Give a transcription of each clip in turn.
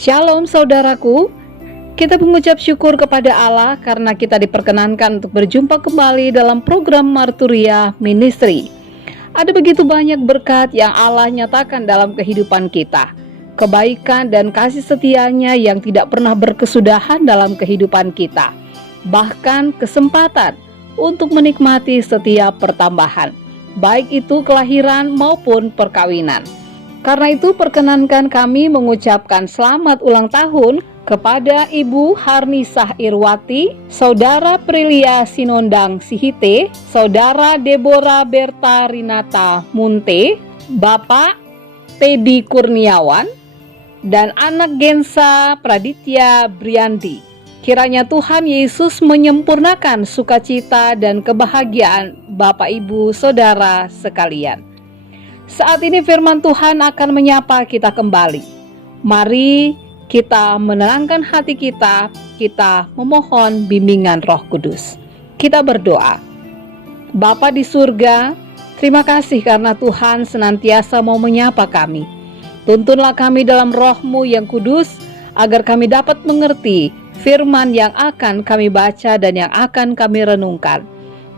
Shalom saudaraku, kita mengucap syukur kepada Allah karena kita diperkenankan untuk berjumpa kembali dalam program Marturia Ministry. Ada begitu banyak berkat yang Allah nyatakan dalam kehidupan kita, kebaikan dan kasih setianya yang tidak pernah berkesudahan dalam kehidupan kita, bahkan kesempatan untuk menikmati setiap pertambahan, baik itu kelahiran maupun perkawinan. Karena itu perkenankan kami mengucapkan selamat ulang tahun kepada Ibu Harnisah Irwati, Saudara Prilia Sinondang Sihite, Saudara Deborah Berta Rinata Munte, Bapak Teddy Kurniawan, dan anak Gensa Praditya Briandi. Kiranya Tuhan Yesus menyempurnakan sukacita dan kebahagiaan Bapak Ibu Saudara sekalian. Saat ini firman Tuhan akan menyapa kita kembali. Mari kita menenangkan hati kita memohon bimbingan Roh Kudus. Kita berdoa. Bapa di surga, terima kasih karena Tuhan senantiasa mau menyapa kami. Tuntunlah kami dalam Roh-Mu yang kudus, agar kami dapat mengerti firman yang akan kami baca dan yang akan kami renungkan.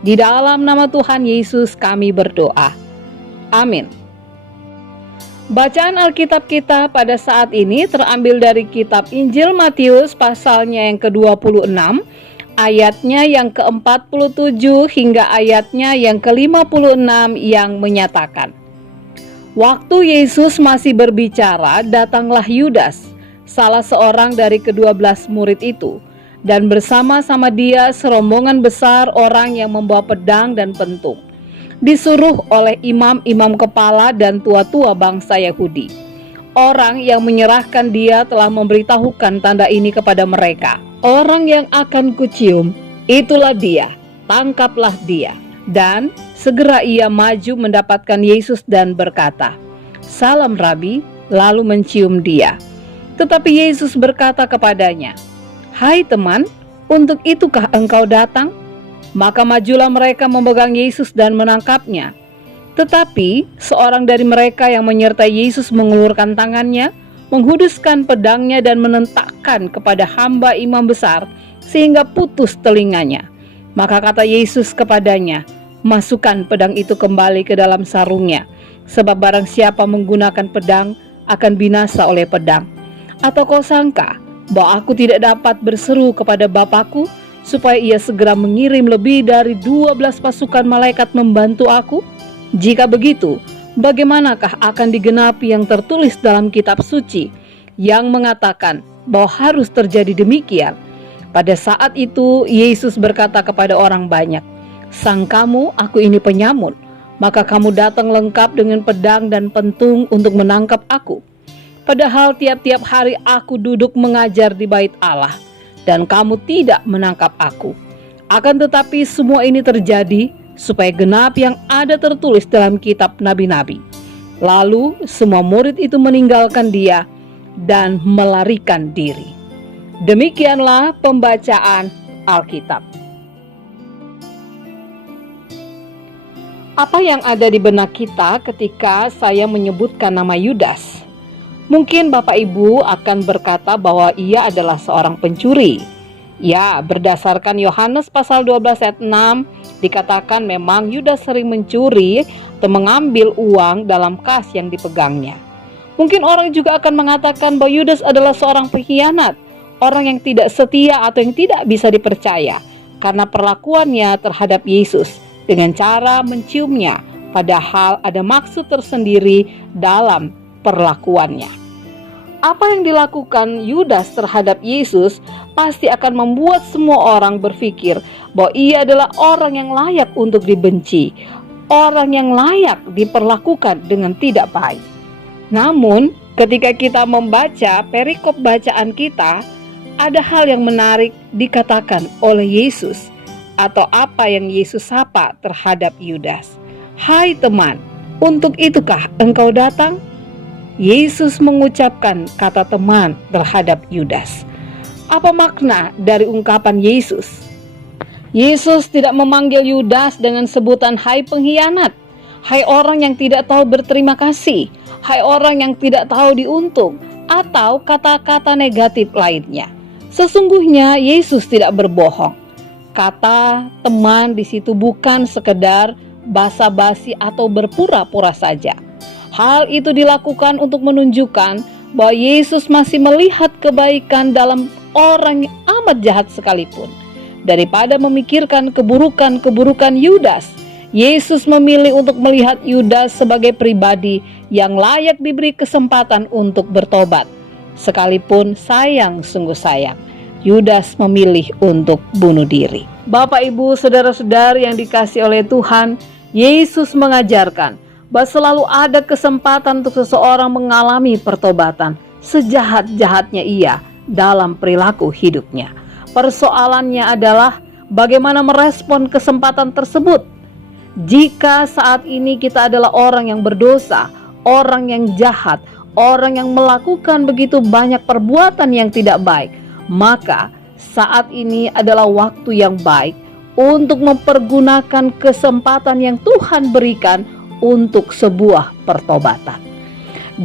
Di dalam nama Tuhan Yesus kami berdoa. Amin. Bacaan Alkitab kita pada saat ini terambil dari kitab Injil Matius pasalnya yang ke-26, ayatnya yang ke-47 hingga ayatnya yang ke-56 yang menyatakan, waktu Yesus masih berbicara, datanglah Yudas, salah seorang dari ke-12 murid itu, dan bersama-sama dia serombongan besar orang yang membawa pedang dan pentung, disuruh oleh imam-imam kepala dan tua-tua bangsa Yahudi. Orang yang menyerahkan dia telah memberitahukan tanda ini kepada mereka. Orang yang akan kucium, itulah dia, tangkaplah dia. Dan segera ia maju mendapatkan Yesus dan berkata, salam Rabi, lalu mencium dia. Tetapi Yesus berkata kepadanya, hai teman, untuk itukah engkau datang? Maka majulah mereka memegang Yesus dan menangkapnya. Tetapi seorang dari mereka yang menyertai Yesus mengulurkan tangannya, menghuduskan pedangnya dan menentakkan kepada hamba imam besar, sehingga putus telinganya. Maka kata Yesus kepadanya, masukkan pedang itu kembali ke dalam sarungnya, sebab barang siapa menggunakan pedang akan binasa oleh pedang. Atau kau sangka bahwa aku tidak dapat berseru kepada Bapakku, supaya ia segera mengirim lebih dari 12 pasukan malaikat membantu aku? Jika begitu, bagaimanakah akan digenapi yang tertulis dalam kitab suci yang mengatakan bahwa harus terjadi demikian? Pada saat itu Yesus berkata kepada orang banyak, sangkamu aku ini penyamun, maka kamu datang lengkap dengan pedang dan pentung untuk menangkap aku. Padahal tiap-tiap hari aku duduk mengajar di bait Allah, dan kamu tidak menangkap aku. Akan tetapi semua ini terjadi supaya genap yang ada tertulis dalam kitab nabi-nabi. Lalu semua murid itu meninggalkan dia dan melarikan diri. Demikianlah pembacaan Alkitab. Apa yang ada di benak kita ketika saya menyebutkan nama Yudas? Mungkin Bapak Ibu akan berkata bahwa ia adalah seorang pencuri. Ya, berdasarkan Yohanes pasal 12 ayat 6, dikatakan memang Yudas sering mencuri atau mengambil uang dalam kas yang dipegangnya. Mungkin orang juga akan mengatakan bahwa Yudas adalah seorang pengkhianat, orang yang tidak setia atau yang tidak bisa dipercaya, karena perlakuannya terhadap Yesus dengan cara menciumnya, padahal ada maksud tersendiri dalam perlakuannya. Apa yang dilakukan Yudas terhadap Yesus pasti akan membuat semua orang berpikir bahwa ia adalah orang yang layak untuk dibenci, orang yang layak diperlakukan dengan tidak baik. Namun, ketika kita membaca perikop bacaan kita, ada hal yang menarik dikatakan oleh Yesus, atau apa yang Yesus sapa terhadap Yudas. Hai teman, untuk itukah engkau datang? Yesus mengucapkan kata teman terhadap Yudas. Apa makna dari ungkapan Yesus? Yesus tidak memanggil Yudas dengan sebutan hai pengkhianat, hai orang yang tidak tahu berterima kasih, hai orang yang tidak tahu diuntung, atau kata-kata negatif lainnya. Sesungguhnya Yesus tidak berbohong. Kata teman di situ bukan sekedar basa-basi atau berpura-pura saja. Hal itu dilakukan untuk menunjukkan bahwa Yesus masih melihat kebaikan dalam orang yang amat jahat sekalipun. Daripada memikirkan keburukan-keburukan Yudas, Yesus memilih untuk melihat Yudas sebagai pribadi yang layak diberi kesempatan untuk bertobat. Sekalipun sayang, sungguh sayang, Yudas memilih untuk bunuh diri. Bapak, Ibu, saudara-saudari yang dikasihi oleh Tuhan, Yesus mengajarkan bahwa selalu ada kesempatan untuk seseorang mengalami pertobatan, sejahat-jahatnya ia dalam perilaku hidupnya. Persoalannya adalah bagaimana merespon kesempatan tersebut. Jika saat ini kita adalah orang yang berdosa, orang yang jahat, orang yang melakukan begitu banyak perbuatan yang tidak baik, maka saat ini adalah waktu yang baik untuk mempergunakan kesempatan yang Tuhan berikan untuk sebuah pertobatan.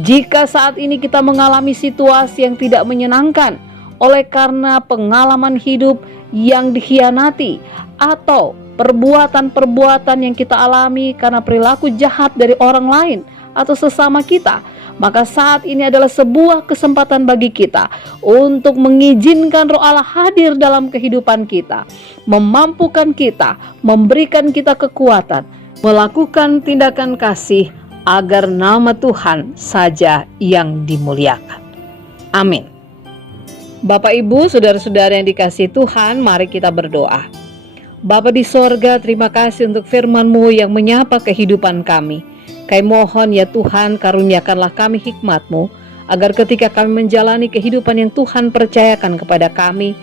Jika saat ini kita mengalami situasi yang tidak menyenangkan oleh karena pengalaman hidup yang dikhianati atau perbuatan-perbuatan yang kita alami karena perilaku jahat dari orang lain atau sesama kita, maka saat ini adalah sebuah kesempatan bagi kita untuk mengizinkan Roh Allah hadir dalam kehidupan kita, memampukan kita, memberikan kita kekuatan, melakukan tindakan kasih agar nama Tuhan saja yang dimuliakan. Amin. Bapak, Ibu, saudara-saudara yang dikasihi Tuhan, mari kita berdoa. Bapa di sorga, terima kasih untuk firman-Mu yang menyapa kehidupan kami. Kami mohon ya Tuhan, karuniakanlah kami hikmat-Mu, agar ketika kami menjalani kehidupan yang Tuhan percayakan kepada kami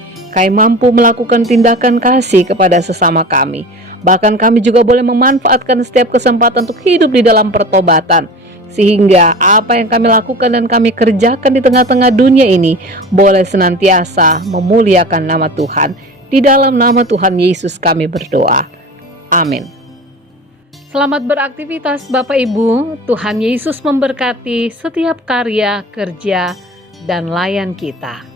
mampu melakukan tindakan kasih kepada sesama kami. Bahkan kami juga boleh memanfaatkan setiap kesempatan untuk hidup di dalam pertobatan, sehingga apa yang kami lakukan dan kami kerjakan di tengah-tengah dunia ini boleh senantiasa memuliakan nama Tuhan. Di dalam nama Tuhan Yesus kami berdoa. Amin. Selamat beraktivitas Bapak Ibu. Tuhan Yesus memberkati setiap karya, kerja, dan layan kita.